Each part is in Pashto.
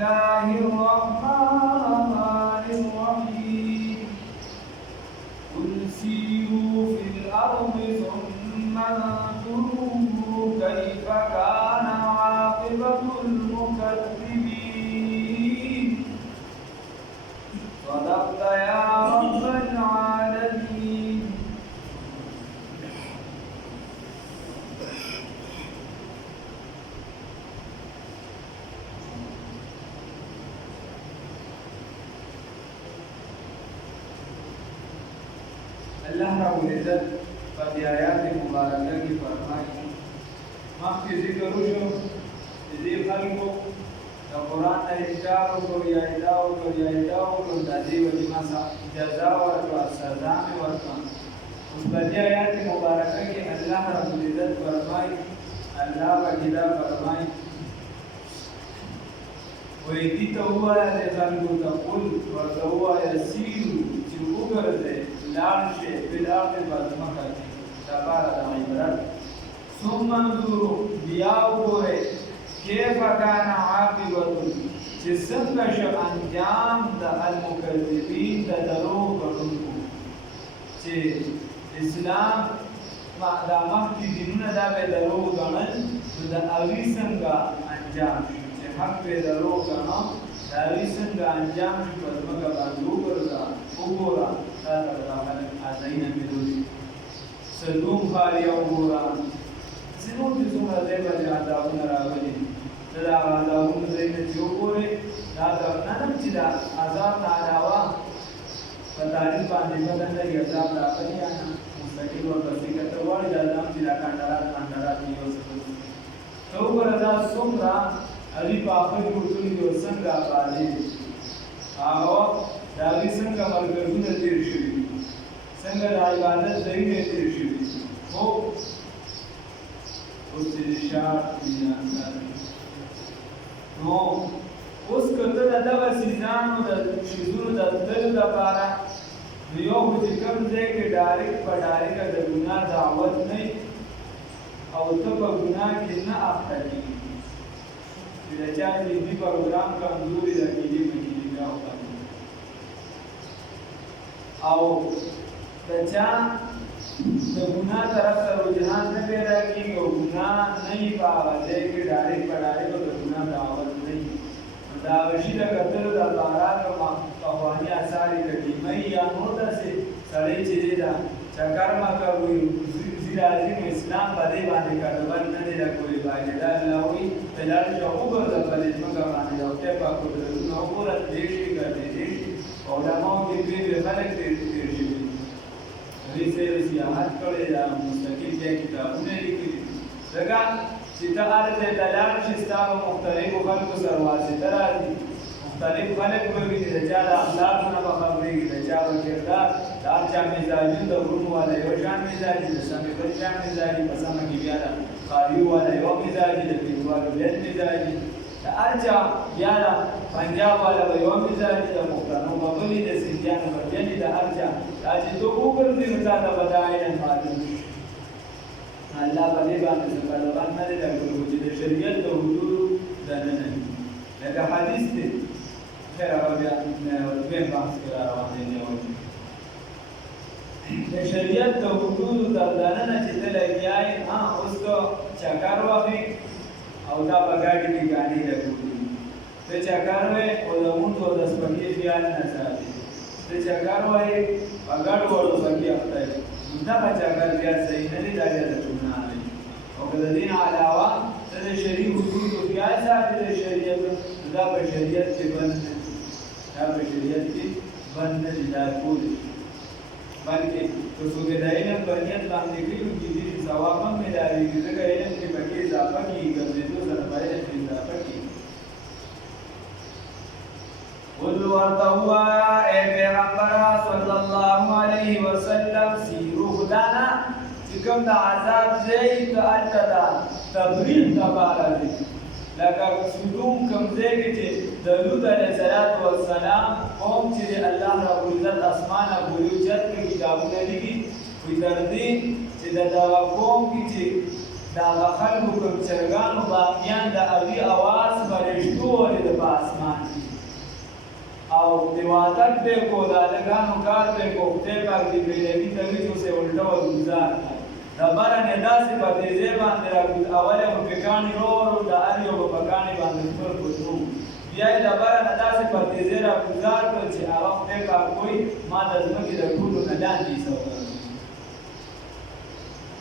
الله الرحمن الرحيم قل سيروا في الأرض ثم انظروا كيف كان عاقبة المكذبين صدقت يا رب العالمين. अल्लाह रब्बुल इज्जत की आयात मुबारका की फरमाई माफ की जिक्र जो दे खल्को द कुरान ने इशार को या इदाओ को दादी वली मसा जजा और सजा में वर्ता उस बदी आयात मुबारका की अल्लाह रब्बुल इज्जत फरमाई अल्लाह वजीदा फरमाई वैती तो हुआ है खल्को तकुल और तो हुआ यसीरु जो करते लार्शे बिलाव बाजमा करते तबारा दा इबरत सुमंदुरु बियाव कोरे كيف كان عاقبة جسمك अंजाम द المكذبين दरो करूंको जे इस्लाम दा मक्की दिनना दा बे दरो गणन द अविसंगा अंजाम जे हक बे दरो गणन द अविसंगा अंजाम बदमगा बांधो करदा उगोरा दा दा आजाइन बिदुली सदूम खारिया उगोरा सिनों की सुना दे बजे आदाउन रावली तदा आदाउन ज़ैन जो कोरे दादा ननम चिदा आजाब नादावा बतारी पांडे बदन दे आजाब दापनी आना मुस्तकिल और बसीकत वाली दादा चिदा कांडरा नियो तो बरदा सुमरा अली पापन कुतुली जो संगा पाले आओ दावी संगा मरगुन तीरशी संगा इबादत ज़ैन तीरशी हो उस इशार दिया तो उस कतल अदब सीजान और शिजुर दल का पारा लियो कुछ कम से के डायरेक्ट का गुनाह दावत नहीं और तो गुनाह कितना आफ्तारी विचार निधि प्रोग्राम कमजोरी रखीली मकीली का होता है आओ बच्चा तो गुनाह तरफ से रुझान न पैदा की वो गुनाह नहीं पावा दे कि डायरेक्ट पढ़ाई को तो गुनाह दावत नहीं दावशी का कत्ल दा बारा का कहानी आसारी कटी मई या नोटा से सड़े चीज़ें दा चक्कर में का हुई जिराजी में इस्लाम बदे बांधे का दबन न दे कोई बाजे दा लावी तलाश जो ऊपर दा बदे में का बांधे दा क्या पाको दा ऊपर देश की कर दे और दामों के भी फलक दे रिसे सियाहत करे या मुस्तकिल के किताबों लिखी जगह सितार से तलाश शिस्ता व मुख्तलिफ खल्क सरवासे तराजी मुख्तलिफ खल्क में भी रजाला अखलाक ना बखबरी रजाल किरदार दाचा मिजाजी द गुण वाले योशान मिजाजी द समी बच्चा मिजाजी पसम की बियाला खारियो वाले यो मिजाजी द पिवाल बेत मिजाजी द अर्जा याला पंजाब वाला यो मिजाजी द मुख्तनो बबली द सिंजान बजनी द अर्जा आज तो ऊपर भी बता बताए न मालूम अल्लाह बदे बात से कलवान में लग कुछ शरीयत तो हुदूद जाने नहीं लगा हदीस थे खैर अब मैं बात करा रहा हूं ने शरीयत तो हुदूद जाने ना जितने लग आए हां उसको चकारवा भी औदा बगाड़ी की गाड़ी लगती तो चकारवे और उन तो 10 पक्के बियान न चाहते तो चकारवा एक बगाड़ वालों बगी आता है उनका चकार बिया सही नहीं दागा चुना है और कदीन अलावा तो शरीय हुदूद को क्या साथ है शरीयत दा बशरियत के बंद दा बशरियत की बंद दा कोई बल्कि तो सुबेदाई ने बनियत काम देखी उनकी दी सवाब में डाली की जगह इल्म के बकी इजाफा की करने तो सरमाए ने इजाफा की कुल वार्ता हुआ ए पैगंबर सल्लल्लाहु अलैहि वसल्लम सीरू खुदाना चिकम दा आजाद जई तो अल्तदा तबरील तबारा लगा सुदूम कमजे के दरूद अलैहिस्सलातु वस्सलाम कौम चे अल्लाह रब्बुल इज्जत आसमान अबुल इज्जत की किताब ने लिखी कोई दर्दी चे दवा कौम की चे دا خلکو کوم چرګانو باغیان د هغې اواز فرشتو اورېده په اسمان کې او عبادت به کو د هلکانو کار به کو خدای پاک دې بیلوي ته وي چې اوس یې الټه ورګزار کړه د بره نه داسې په تیزۍ باندې راکوز اول یې به پکاڼي ورو د هر یو به په کاڼي باندې خپل کوزو بیا یې د بره نه داسې په تیزۍ راګزار کړ چې هغه خدای پاک وایي ما د ځمکې د ټولو نه لاندې ایسه وکړه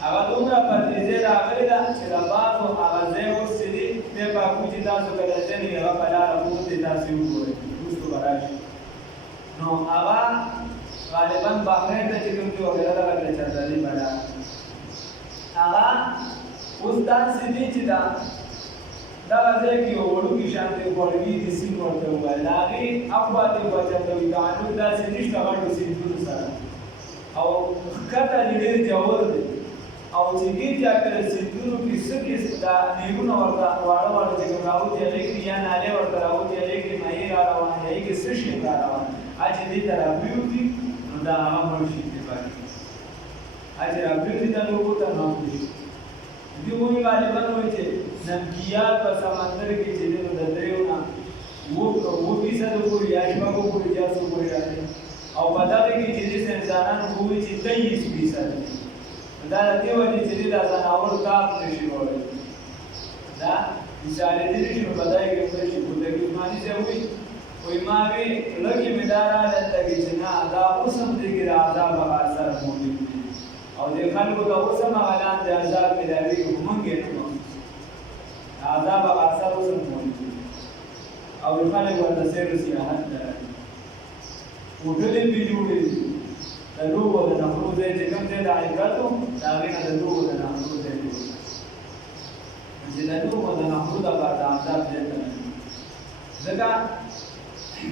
هغه دومره په تیزۍ راغلې ده چې د بعضو هغه ځای اوس چې دي خدای پاک وایي چې تاسو که د ځینې هغه په لاره پورتې تاسې وګورئ وروستو به راشي نو هغه غالبا بحرین ته چې کوم دي وغیره دغه د چردالي په لاره هغه اوس داسې دي چې دغه ځای کې یو وړوکي شانتې غوړګي دي سیند ورته وویل د هغې اخوا دېخوا چېرته وي تعلق داسې نشته غټو سیندونو سره او ښکته دې ډېر ژور دی او چې ډېر چا کله سیندونو کې څه کې دا نیرونه ورته واړه واړه چې کوم راوځي هغې کې یا نالې ورته راوځي هغې کې مایع را روان دی هغې کې څه شی را روان چې دې ته راپرېوځي نو دا هغه مړ شي اتفاقي چې راپرېوځي دا لوبو ته نو مړ شي دوی وایي غالبا وایي چې نمکیات په سمندر کې چې دی نو د دریو نه 5% پورې یا شپږو پورې جاسو پورې راځي او په دغه کې چې دې انسانانو وایي چې 23% دا د دې وجې چې دا ځناور کار نشي وړی دا مثال دې نشي په بدای کې په شي په دې کې معنی څه وایي ما وی لکه مدارا لته کې چې نه دا اوسم دې کې عذاب اثر موجود دي او دې خلکو ته اوسم اعلان دې عذاب ملاوي کومنګ نو عذاب اثر اوسم موجود دي او خلک ورته سیر سیاحت کوي وټلې به جوړې د لوبو د نخرو ځای چې کوم ځای د عبرتو د هغې نه د لوبو د نخرو ځای جوړ چې د لوبو د نخرو دپاره د عذاب ځای ته ځکه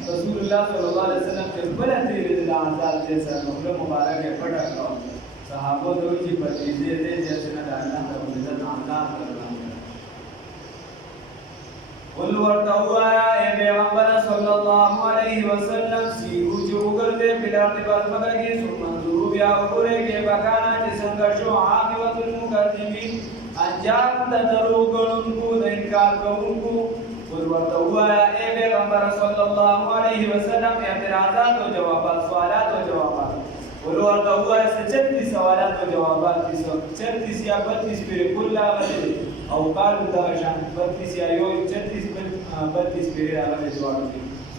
رسول الله صلی الله علیه وسلم چې خپله تېرېده د عذاب ځای سره نو خوله مبارکه یې پټه کړه صحابو ته وایي چې په دې ځای دی چې نه د الله ربالعزت عذاب ورغلی قل ورته ووایه ای پیغمبره صلی الله علیه وسلم سیرو چې وګرځئ په الارض په ځمکه کې ثم انظروا بیا وګورئ کیف کان چې څنګه شو عاقبت المکذبین انجام د دروغوونکو د انکار کوونکو قل ورته ووایه ای پیغمبره صلی الله علیه وسلم اعتراضات او جوابات سوالات او جوابات قل ورته ووایه 36 سوالات او جوابات دي 36 یا 32 پرې کل راغلي او قالو دغه شان 32 یا یو 36 32 پرې راغلي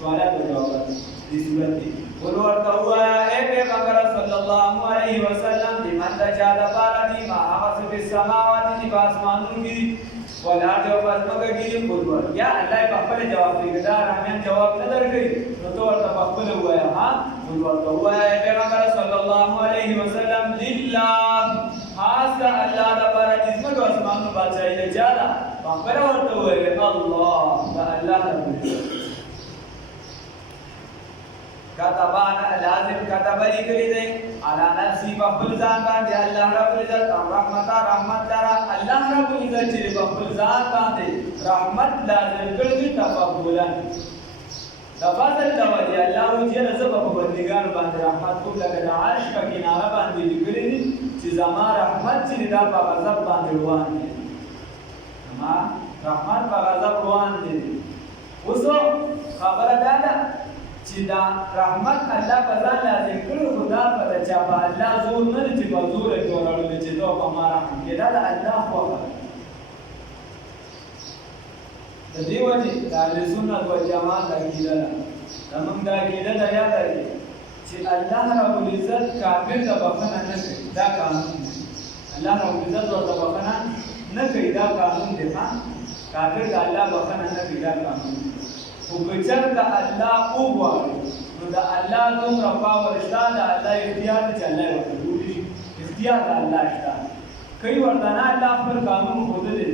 سوالات او جوابات دي صورت دي قل ورته ووایه ای پیغمبره صلی الله علیه وسلم لمن د چا دپاره دي ما هغه څه په سماوات دي په اسمانونو کې والارض او په ځمکه کې دي قل ورته یا الله په خپله جواب کوي دا رامیان جواب نه درکوي نو ته ورته په خپله ووایه ها قل ورته ووایه ای پیغمبره صلی الله علیه وسلم لله خاص د الله دپاره د ځمکو اسمانونو بادشاهي د چا ده په خپله ورته ووایه الله د الله ربالعزت کتبانا لازم کتب لیکلی دی علی نفسی په خپل ځان باندې الله رب العزت رحمت لرا الله رب العزت چې په خپل ځان باندې رحمت لازم کړی تفضلا د فضل د وجه الله وجه رزق په بندګانو باندې رحمت کوم لکه د عرش په کناره باندې لیکلی دی چې زما رحمت چې دا په غضب باندې روان دی زما رحمت په غضب روان دی اوس خبره دا ده چې دا رحمت الله په ځان لازم کړو خو دا په چا په الله زور نه دی چې په زور یې جوړولی چې دا په ما رحم کې دا د الله خوښه د دې وجې د اهلسنت والجماعت عقیده ده زموږ دا عقیده ده یاد لرئ چې الله ربالعزت کافر ته بښنه نه کوي دا قانون دی الله ربالعزت ورته بښنه نه کوي دا قانون دی کافر ته الله بښنه نه کوي دا قانون دی خو که چېرته الله وغواړي نو د الله دومره پاور شته د الله اختیار دی چې الله یې ورته ډوډۍ شي اختیار د الله شته کوي ورته نه الله خپل قانون ښودلی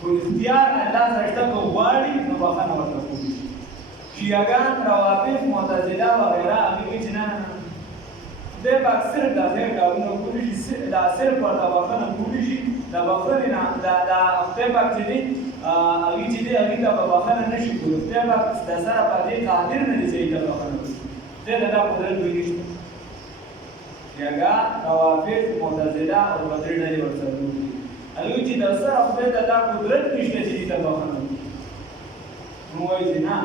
خو اختیار الله سره شته که غواړي نو بښنه ورته کولی شي شیعهګان روافض معتزله وغیره هغوی وایي چې نه خدای پاک صرف دا ځای کارونه کولی شي دا صرف ورته بښنه کولی شي د بښنې نه دا خدای پاک چې دی هغوی چې دی هغوی ته به بښنه نه شي کولی خدای پاک د سره په دې قادر نه دی چې هغوی ته بښنه وکړي خدای ته دا قدرت دوی نشته شیعهګان روافض معتزله او دوه درې ډلې ورسره دي الوی چې د سره خدای ته دا قدرت نشته چې دې ته بخښنه وکړي. نو وایي چې نه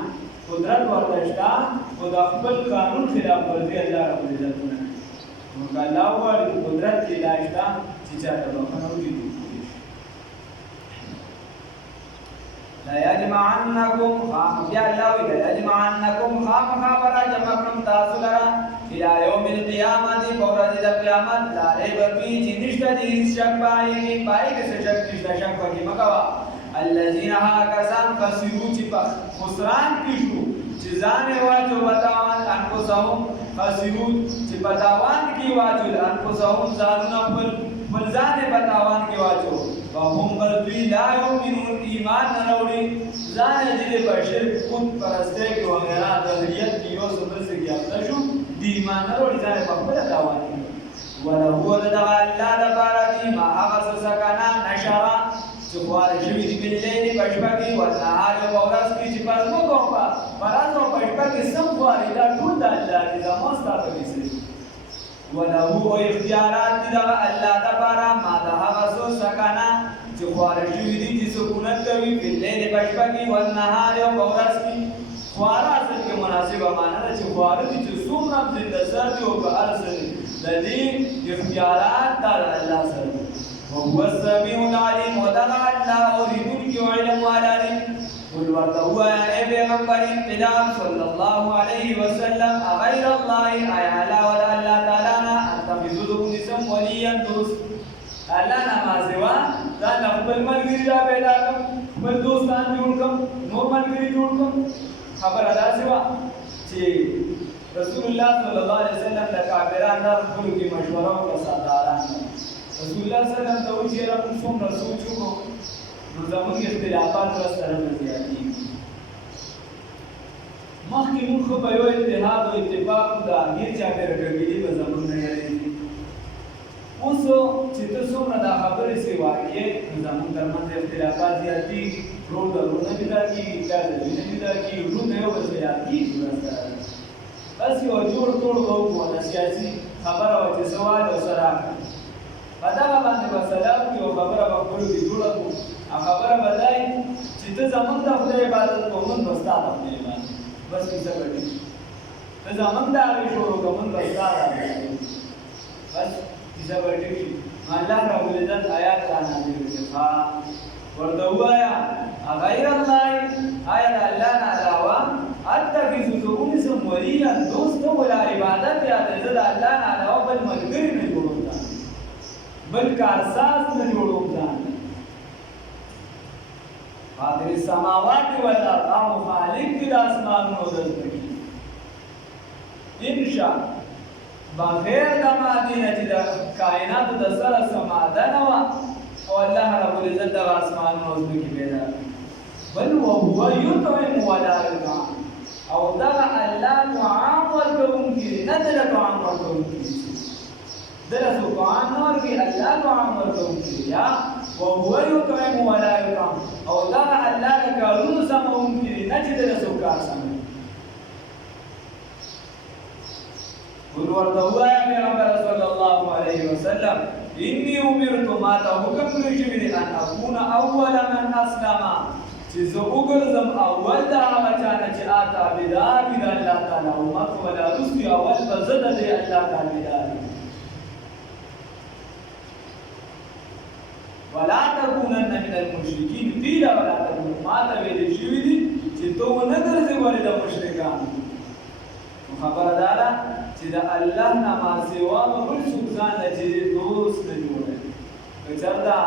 قدرت ورته شته خو د خپل قانون خلاف ورزي الله رب العزت نه کوي. نو که الله وغواړي قدرت کې لا شته چې چاته بخښنه وکړي. لا يجمعنكم بیا الله وی لا يجمعنكم خامخا برا جمع کړم تاسو لرا الى يوم القيامه ورځ د قیامت لا ریب فی چې نشته دې شک پای کې څه شک نشته شک پکې مکوا الذين هكذا خسروا چې په خسران کې شو چې ځان واجو بتاوان انفسهم خسروا چې بتاوان کې واجو انفسهم ځانونه پر ځان بتاوان کې واجو وهم قلبی لا یؤمنون ایمان نه وروړي ځان دې بشر خود پرسته کې وغیرہ د هریت کې یو څه بل څه کې اخته شو دی ایمان نه وروړي ځان په خپل تاوان کې ولا هو دغه الله د باردي ما هغه سکنا نشرا چې خوار شوی دی په لیل پښپا کې ولنهار او ورځ کې چې پس مو کوم پراز او پښپا کې سم خواري دا ټول د الله دی زموږ تاسو کې ولا هو اختیارات دغه الله د بارا ما د هغه سکنا چې خوار شوی دی چې سکونت کوي په لیل پښپا کې ولنهار او ورځ کې خوار اصل کې مناسبه معنا ده چې خوار دي چې څومره زنده سر دی او په ارسل د دې اختیارات د الله سره وهو السميع العليم ودغ الله اوریدونکي علم والاري قل ورته ووایه ای پیغمبر ابتداء صلی الله علیه وسلم اغیر الله ای علاوه د الله تعالی نه اتخذو نیسم ولیا دوست الله نه ما سوا ځان خپل ملګري را پیدا کړم خپل دوستان جوړ کړم نور ملګري جوړ کړم خبره دا سوا چې رسول الله صلی الله علیه وسلم د کافرانو خپلو کې مشوره وکړه سرداران رسول الله صلی الله علیه وسلم ته وایي چې موږ څومره سوچ وکړو نو زموږ اختلافات سره نه زیاتېږي. مخکې موږ خو په یو اتحاد او اتفاق د هېڅ چا پرې قبیلې به زموږ نه یادېږي. اوس چې ته څومره دا خبرې سوي یې نو زموږ ترمنځ اختلافات زیاتېږي، ورور د ورور نه جدا کېږي، پلار د زوی نه جدا کېږي، ورور د یو بل سره یادېږي ورسره. بس یو جوړ ټوړ به وکړو د سیاسي خبره وه چې سوال او سره په دغه باندې به سلام کړي او خبره به خپلو کې جوړه کړو. خبره به دا وي چې ته زموږ د خدای عبادت کوو موږ به ستا د خدای عبادت بس کیسه به ټیک شي. ته زموږ د هغې شروع کوو موږ به ستا د هغې بس کیسه به ټیک شي. نو الله ربالعزت آیات را نازل کړي ورته ووایه غیر الله آیا د الله نه علاوه اتخذو زه ونیسم ولیا دوست ولا عبادت یاده زه د الله نه علاوه بل ملګري نه جوړوم ځان بل کارساز نه جوړوم ځان فاطر السماوات والارض هغه خالق دی د اسمانونو او د ځمکې انشاء بغیر د مادې نه چې د کائناتو د سره څه ماده نه وه او الله رب العزت دغه اسمانونو او ځمکې پیدا کړي بل وهو یطعم ولا یطعم او دغه الله طعام ورکوونکی دی نه دله طعام ورکوونکی دی دله څوک طعام نه ورکوي الله طعام ورکوونکی دی یا وهو یطعم ولا یطعم او دغه الله د کارونو سموونکی دی نه چې دله څوک کار سموي قل ورته ووایه پیغمبر صلی الله علیه وسلم انی امرت ما ته حکم کړی شوی دی ان اکون اول من اسلم چې زه وګرځم اول د هغه چا نه چې تابعدار وي د الله تعالی امت ولا رسل اول به زه د دې الله تابعدار ولا تكونن من المشرکین قیل ولا تکون ما ته ویل شوي دي چې ته ونه ګرځې ولې د مشرکانو خبره دا ده چې د الله نه ما سوا به بل څوک ځان له چې دوست نه جوړوي که چېرته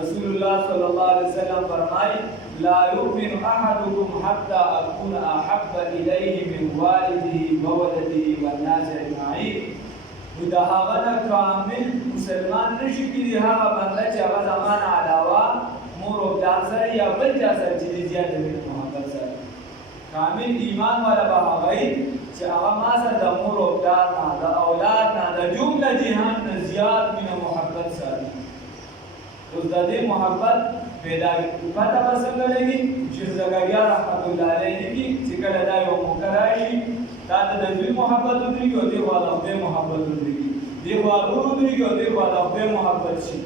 رسول الله صلی الله علیه وسلم فرمایي لا يؤمن احدكم حتى اكون احب اليه من والده وولده والناس اجمعين نو د هغه نه کامل مسلمان نشي کېدی هغه بنده چې هغه زما نه علاوه مور او پلار سره یا بل چا سره چې زیات مینه محبت سره کامل ایمان والا به هغه وي چې هغه ما سره د مور او پلار نه د اولاد نه د جمله جهان نه زیات مینه محبت سره اوس د دې محبت پیدا پته به څنګه لګي چې زکریا رحمت الله علیه لیکي چې کله دا یو موقع راشي تا ته د دوی محبت ودرېږي او دې خوا د خدای محبت ودرېږي دې خوا ورور ودرېږي او دې خوا د خدای محبت شي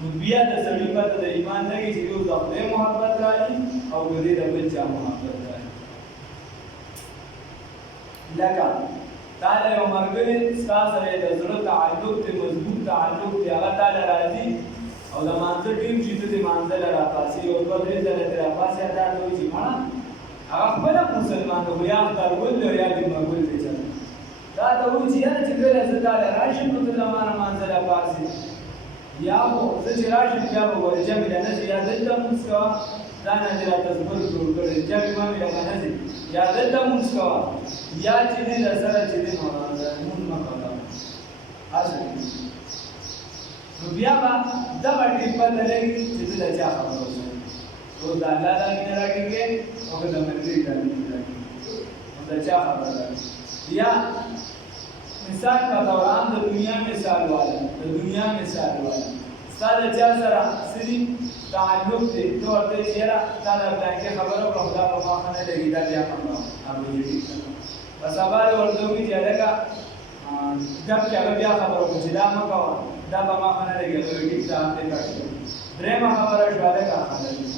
نو بیا د سړي پته د ایمان لګي چې یو د خدای محبت راځي او د دې د بل چا محبت راځي. لکه تا له یو ملګري ستا سره د زړه تعلق دی، مضبوط تعلق دی، هغه تا له راځي او د مانځه ټیم چې ته د مانځه له راپاسې یو دوه درې ځله ترې راپاسې دا ته وایي چې مړه هغه خپله مسلمان دی خو یا اخترګل دی او یا جمعګل دی چا دا ته وایي چې یاره چې کله زه تا له راشم نو ته زما نه مانځه راپاسې یا خو زه چې راشم بیا به وایي جمع له نه ځي یا دلته لمونځ کوه دا نه دې راته زبر جوړ کړی جمع ما مې لکه نه ځي یا دلته لمونځ کوه یا چې دې در سره چې دې لمونځ مه کوه هسې نو بیا به دغه ټیم پته لګي چې ته د چا خبره وکړې اوس د الله دا مینه راټینګې او که د ملګري دا مینه راټینګې نو د چا خبره راټینګې یا مثال په دوران د دنیا مثال والا د دنیا مثال والا ستا د چا سره سړي تعلق دی ته ورته یې یاره تا د بلانکې خبره وکړه خو دا په ما ښه نه لګي دا بیا هم په سبا یې ورته وکړي چې هلکه ګپ چې هغه بیا خبره وکړه چې دا مه کوه دا به ما ښه نه لګي هغه ټیک ده هم دې کړ شو درېیمه خبره شوه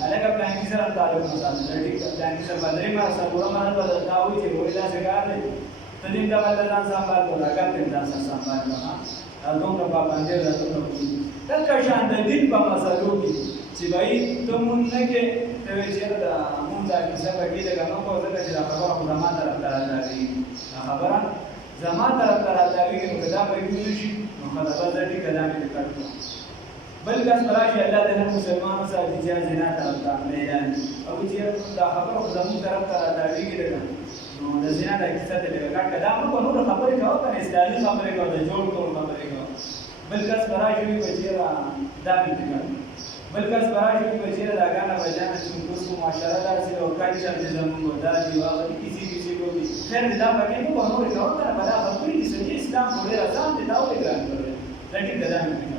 هلکه پلانکي سره هم تعلق نه ساتل ټیک ده پلانکي سره به درېیمه څلورمه نه به دا وایي چې وایي داسې کار دی ته دې دغه ته ځان سنبال کړه دا ګپ دې ځان سره سنبال کړه دا دومره پابندي ده دومره دلته شان د دین په مسلو کې چې بھائی ته مونږ نه کې ته وایې چې دا مونږ دا کیسه به کې لږه نه کوو ځکه چې دا خبره خو زما طرف ته راځي دا خبره زما طرف ته راځي نو که دا به ویل شي نو خبره ده ټیکه دا مې کړ بل کس راشي الله دې هر مسلمان ساتي چې زنا طرف ته اعلان او چې دا خبره خو زموږ طرف ته راځي لږه نو د زنا د کیسه ته لږه کټ دا موږ نور خبرې کوو کنه اسلامي خبرې کوو د جوړ کول خبرې کوو بل کس راشي وي چې دا مې کړ بل کس راشي وي چې دا غانا وجانه چې موږ کو معاشره داسې او کاټ چې زموږ دا دی واغ کسی کو خیر دا پکې موږ نور کوو کنه بل خبرې چې اسلام ډېر آسان دی دا وایي ګران کړی لکه دا مې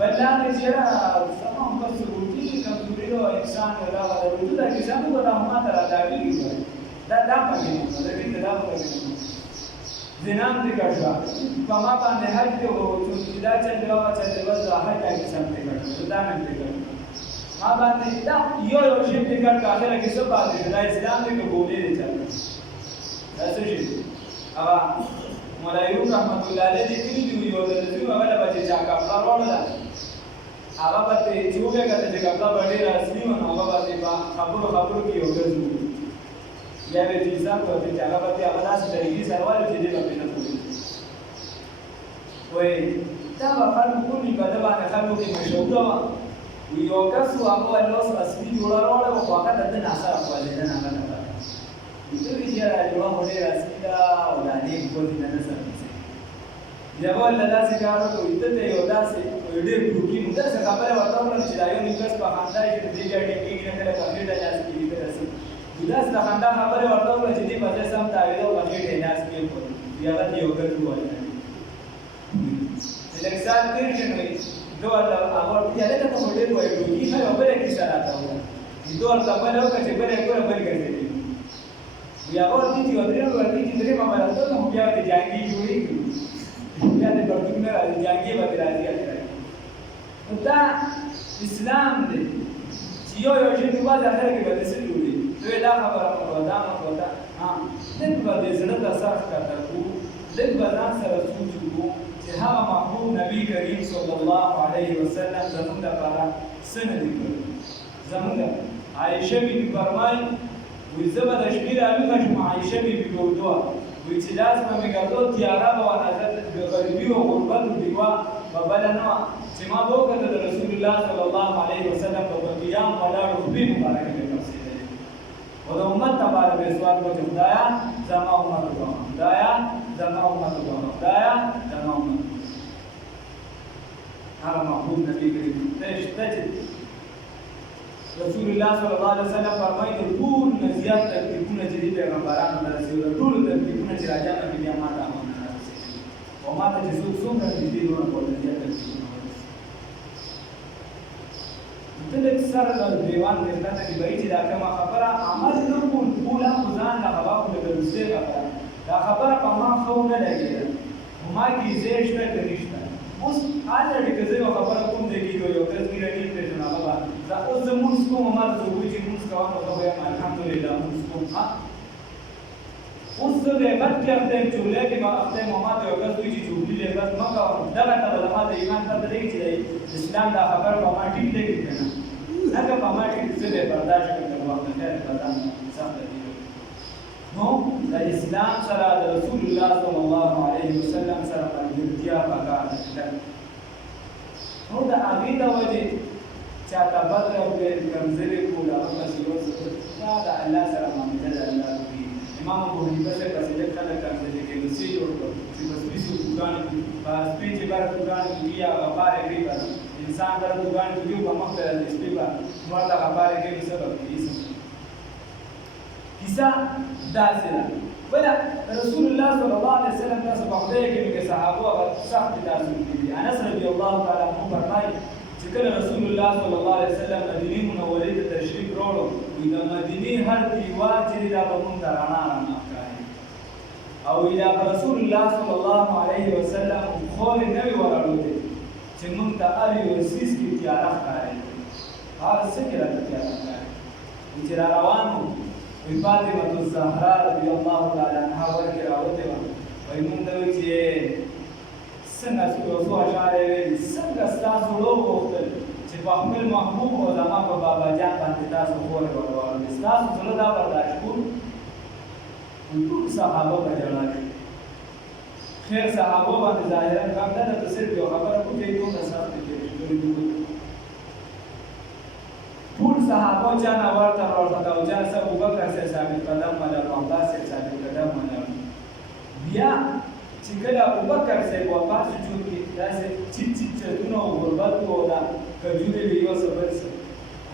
بل دا چې سمون په سروتي کمزوري او انسان ولا وجود دا چې څنګه دا ما ته راځي دا پکې نه دا کې دا پکې نه زنام دې کړه په ما باندې حج ته وو چې دا چې دا چې بس حج کې سم دې کړه دا مې دې کړه ما باندې دا یو شی دې کړه اخره کې څه پاتې دا اسلام دې کوولې دې چل دا څه شي هغه مولایو رحمت الله علیه دې کړی دی یو د دې هغه بچی چا کا پروړل هغه به چې وګه کته چې کپلا باندې راسي نو هغه باندې خبرو کې یو ګرځو یا به دې ځان ته چې هغه به هغه داسې طریقې سره وایي چې دې به نه کوي وای دا به خلکو کومي په دغه باندې خلکو کې مشهور و یو کس هغه له اصلي جوړاوله او هغه د ناصر خپل نه نه نه دې چې راځي هغه ډېر اصلي دا او د دې په دې نه سره یو ول داسې کارو کوي ته یو داسې ډېر ګروپي موږ څه خبره ورته ورته چې دا یو نیکس په خندا کې دې ګاډي کې نه کله کمپلیټ اجازه کیږي ترسه داس د خندا خبره ورته ورته چې دې په ځای سم تعویل او کمپلیټ اجازه کیږي بیا دا یو ګرځو وایي الکسان کرشن وي دوه هغه بیا له ته ډېر وایي چې هغه بل کې سره راځي دوه خبره وکړي چې بل یو بل ګرځي بیا ورته چې ورته چې درې ما راځي نو بیا دې جانګي جوړي بیا دې پرتګ نه راځي جانګي به راځي دا اسلام دی چې یو شی په باندې اخر کې به څه جوړي دوی دا خبره کوي دا مو دا ها دې په دې سره د سره کاته کو دې په ځان سره سوچو چې هغه محبوب نبی کریم صلی الله علیه وسلم زموږ لپاره څنګه دی زموږ عائشه بی فرمایي وي زبر شپې راوي خشم عائشه بی ګوډوا وي چې لاس مې ګرځو تیارا به حضرت غریبي او غربت دیوا بل نه چې ما وکړه د رسول الله صلی الله علیه وسلم په قیام ولاړو خپل مبارک دې تفصیل او د امت تبارک به سوال وکړه خدایا زما امت وګڼه خدایا زما امت وګڼه خدایا زما امت هغه محبوب نبی کریم ته رسول الله صلی الله علیه وسلم فرمایي ټول نزيات تکلیفونه چې دي پیغمبرانو ته رسول ټول تکلیفونه چې راځي نبی بیا ما ته او ما ته چې څومره دي ورو په نزيات تکلیفونه دلته سره د دیوان د ځانه کې بای چې دا کومه خبره عمل نه کول ځان له هوا په لګوسه دا خبره په ما خو نه لګیږي ما کې زیش نه کړیشته اوس الready که زه یو خبره کوم دی کېږي یو کس ګیره کې پرېږدم هغه به دا اوس زه مونځ کوم ما ته وایي چې مونځ کوه نو زه وایم الحمدلله مونځ کوم اوس زه د عبادت کې اخته یم چولۍ کې به اخته یم او ما ته یو کس وایي چې چولۍ د عبادت مه کوه دغه ته به زما د ایمان پته لګي چې د اسلام دا خبره په ما ټیک لګي که نه هغه په ما ټیک زه به برداشت کړم تر وخته خیر به ځان سخته دي نو د اسلام سره د رسول الله صلی الله علیه وسلم سره ملګرتیا پکار ده نو د هغې د وجې چاته بد راوړي کمزوري کول هغه پسې ورسره دا د الله سره معامله د الله کوي امام ابو حنیفه صاحب پسې لږ خلک کمزوري کوي نو څه جوړ کړو چې په سپیڅو دوکانو کې په سپي چې بره دوکانو کې وي هغه پارې کوي به انسان بره دوکانو کې وي په مخ ته د سپي به ورته هغه پارې کوي څه به کوي کیسه داسې ده بله رسول الله صلی الله علیه وسلم تاسو په خدای کې نو کې صحابو هغه سخت تاسو کړي انس رضی الله تعالی عنه فرمایي چې کله رسول الله صلی الله علیه وسلم مدینې منورې ته تشریف راوړو وایي د مدینې هر دیوال چې دی دا به موږ ته رڼا رڼا ښکاري او وایي دا به رسول الله صلی الله علیه وسلم خولې نه وي وراړولې چې موږ ته هر یو څیز کې تیاره ښکاري هر څه کې راته تیاره ښکاري چې را روان وو وی فاطمه الزهرا رضی الله تعالی عنها ورکې راوتې وه وایي مونږ ته وایي چې څنګه یو څو اشعار یې ویلي څنګه ستاسو زړه وغوښتل چې په خپل محبوب او زما په بابا جان باندې تاسو خورې ورواړوئ ستاسو زړه دا برداشت کول ټول صحابه به ژړا کوي خیر صحابو باندې ظاهرا کم ده ته صرف یو خبره کوي دومره سخت دي ټول صحابه چا نه ورته ورته او چا سه ابوبکر سے ثابت قدم ولا عباس سے ثابت قدم ولا بیا چې کله ابوبکر سے وفات شو کې داسې چیت چیت چتونه او غربت ولا کجوري ویو صبر سے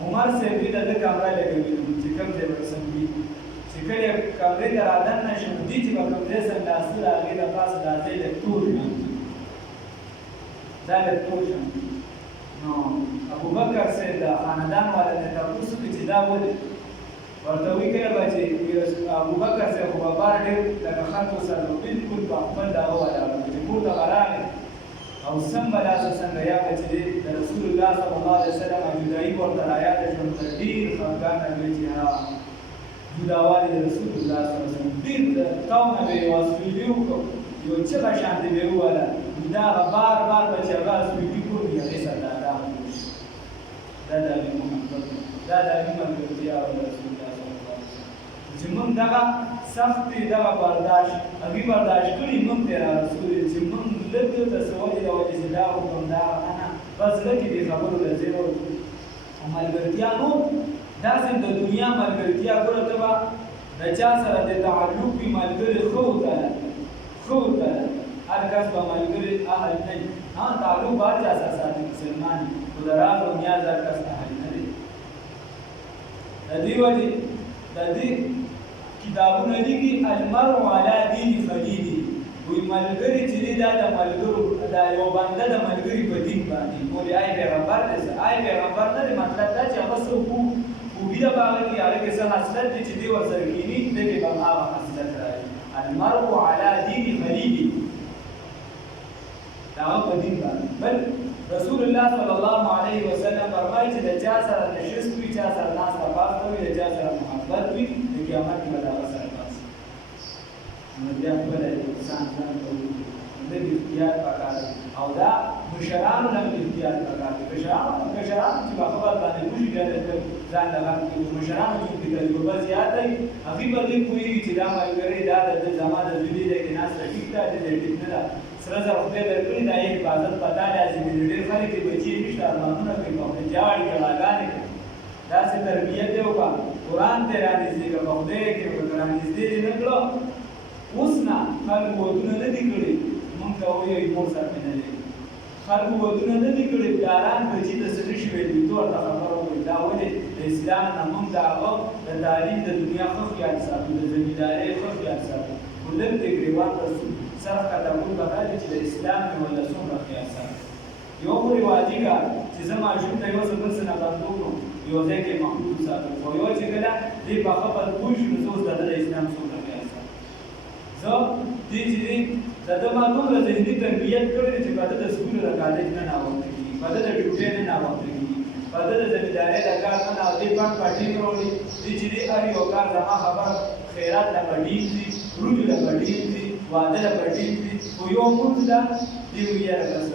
عمر سے دې د کمره لګوي چې کوم ځای ورسم دي چې کله کمرې ته رادن نشم دي چې په کوم ځای سم لاسه راغی د پاسه داسې لکتور دا لکتور نو ابوبکر سے د خاندان والا نه تاسو کې چې دا ولې ورته وی کړه چې ابوبکر سے خو بابا ډېر د خلکو سره بالکل په خپل دا والا چې کوته غراغه او سم بلا څنګه یا چې د رسول الله صلی الله علیه وسلم جدای ورته آیات ژوند ډېر خفګان دی چې ها جداوالی د رسول الله صلی الله علیه وسلم ډېر تاونه به واسویو یو چې شانتي به ولا دا بار بار بچا واسویو کوي هغه سره دا د محمد دا د ملګرتیا او رسول الله صلی الله علیه وسلم چې موږ دغه سخت دغه برداشت هغه برداشت کړی موږ ته رسول چې موږ لږ ته سوال دا وایي چې دا کوم دا انا بس لکه دې خبرو د زیرو ملګرتیا نو دا څنګه د دنیا ملګرتیا ګوره ته با د چا سره د تعلق وي ملګری خو ته هر کس به ملګری اهل نه ها تعلق با چا سره ساتي مسلمان قدرات او نیاز هر کس اهل نه دي د دې وجه د دې کتابونه لیکي المرء علی دین خلیله وی ملګری چې دا د ملګرو دا یو بنده د ملګری په دین باندې بولي آی پیغمبر دې آی پیغمبر نه مطلب دا چې هغه څوک خوبی د باغ کې هغه کې څه حاصلات دي چې دی ورسره کینی دغه به هغه حاصلات راځي المرء علی دین خلیله دا په دین باندې بل رسول الله صلی الله علیه وسلم فرمایي چې د چا سره نشست وي چا سره ناس تفاهم کوي د چا سره محبت وي د قیامت کې به دا سره پاسي نو بیا خپل انسان ځان کوي د اختیار پکار او دا مشرانو نه اختیار پکار مشرانو چې په خبر باندې موږ ځان لږه مشرانو چې د تجربه زیاته هغه به دې کوي چې دا ملګری دا د زماده د دې کې ناس ټیکټه دې ټیکټه سره زه خپل درکړي دا یې حفاظت پتا لازم دي ډېر خلک چې بچي نشته ارمانونه کوي په جاړي کلاګانې دا څه تربیت دی او قرآن ته را نږدې که په خدای کې ورته را نږدې نه کړو اوس نه خلکو ودونه نه دي کړي مونږ ته وایي مور سره مې نه دی خلکو ودونه نه دي کړي پلاران بچي ته څه نشي ویلي تو ورته خبره وکړي دا ولې د اسلام نه مونږ د هغه د تعلیم د دنیا ښه خیال ساتو د زمیندارۍ ښه خیال ساتو خو لږ د ګریوان ته سر قدمون پکار دي چې د اسلام نه ولا څومره خیال ساتي یو خو رواجي کار چې زه ماشوم ته یو څه بل څه نه بندو کړم یو ځای کې محدود ساتم خو یو چې کله دې په خپل پوه شو نو زه اوس د اسلام څومره خیال ساتم زه دې چې د ما دومره ذهني تربیت کړې چې په د سکول د کالج نه ناوخته کېږي، په د ډیوټۍ نه ناوخته کېږي، په د زمیندارۍ د کار نه او دې پاک پاټي نه وړي دې چې دې هر یو کار زما خبره خیرات له پټین دي، روج له پټین دي، واده له پټین دي، خو یو مونږ ده دې ویره بس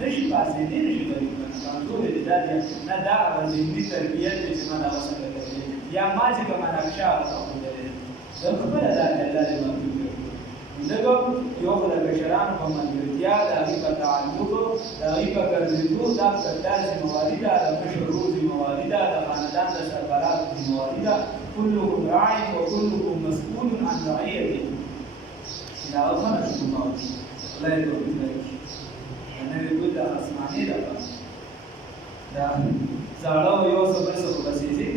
نشي پاسېدی نشي غریب کمزور دي دا نه دا ذهني تربیت چې ما دا وسنګ کوي یا ما چې کومه نقشه راوړل دا خبره ده چې الله دې موږ دغه یو خدای بشران په منځیا د هغې په تعلق د هغې په ګرځېدو دا سردار ذمهواري ده د مشرو ذمهواري ده د خاندان د سربراهو ذمهواري ده كلكم راع وكلكم مسؤول عن رعیته دا اوسنه شنو الله دې توفیق راکړي نوې ګل د اسماني ده دا زاړه یو څه بل څه په بسیږي